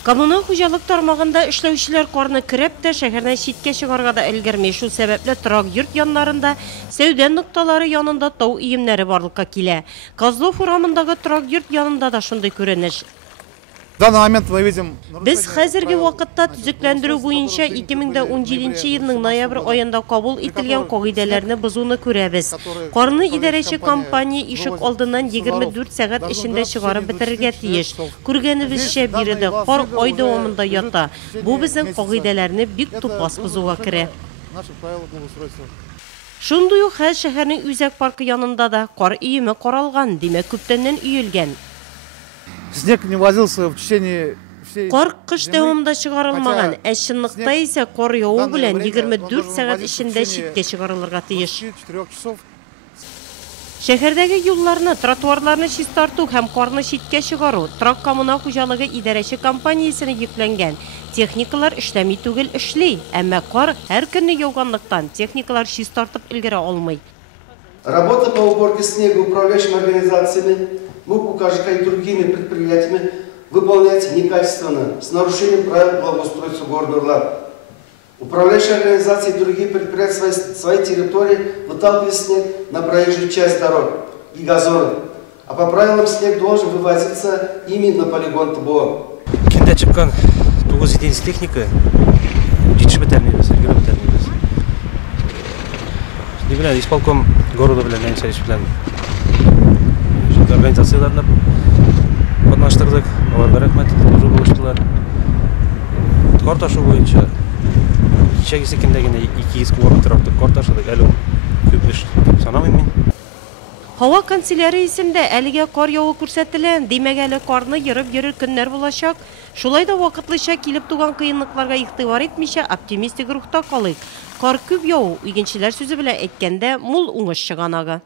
Коммуналь хуҗалык тармагында эшләүчеләр карны кереп тә шәһәрдән читкә чыгарга да өлгерми. Шул сәбәпле торак йорт яннарында, сәүдә нукталары янында тау иемнәре барлыкка килә. Козлов урамындагы торак йорт янында да шундый күренеш. Без хәзерге вакытта төзекләндерү буенча 2017 елның ноябрь аенда кабул ителгән кагыйдәләрне бозуны күрәбез. Карны идарәче компания ишек алдыннан 24 сәгать эчендә чыгарып бетерергә тиеш. Күргәнебезчә биредә кар ай дәвамында ята. Бу безнең кагыйдәләрне бик тупас бозуга керә. Шундый ук хәл шәһәрнең үзәк паркы янында да кар иеме каралган, димәк күптәннән өелгән. Снег не возился в течение Кар кыш дәвамында чыгарылмаган, ә чынлыкта исә кар яву белән 24 сәгать эчендә читкә чыгарылырга тиеш. Шәһәрдәге юлларны, тротуарларны чистарту һәм карны читкә чыгару торак коммуналь хуҗалыгы идарәче компаниясенә йөкләнгән. Техникалар эшләми түгел эшли, әмма кар һәр көнне яуганлыктан техникалар чистартып өлгерә алмый. Работа по уборке снега управляющими организациями, МУП, КЖК и другими предприятиями выполняется некачественно, с нарушением правил благоустройства города Орла. Управляющие организации и другие предприятия своей территории выталкивают снег на проезжую часть дорог и газонов, а по правилам снег должен вывозиться ими на полигон ТБО. Кенде чыккан 9 единиц техника, жетишіп бітәрмейбіз, ілгері бітәрмейбіз. Не білән, исполком города білән, Мәнсәриш білән организацияларына катнаштырдык, аларга рәхмәт, тоже булыштылар. Кар ташу буенча кичәге секендә генә 200 километр артык кар ташыдык, әле күп эш дип санамыйм мин. Һава канцеляриясендә әлегә кар явы күрсәтелә, димәк әле карны йөреп йөрер көннәр булачак. Шулай да вакытлыча килеп туган кыенлыкларга игътибар итмичә оптимистик рухта калыйк. Кар күп яву, игенчеләр сүзе белән әйткәндә, мул уңыш чыганагы.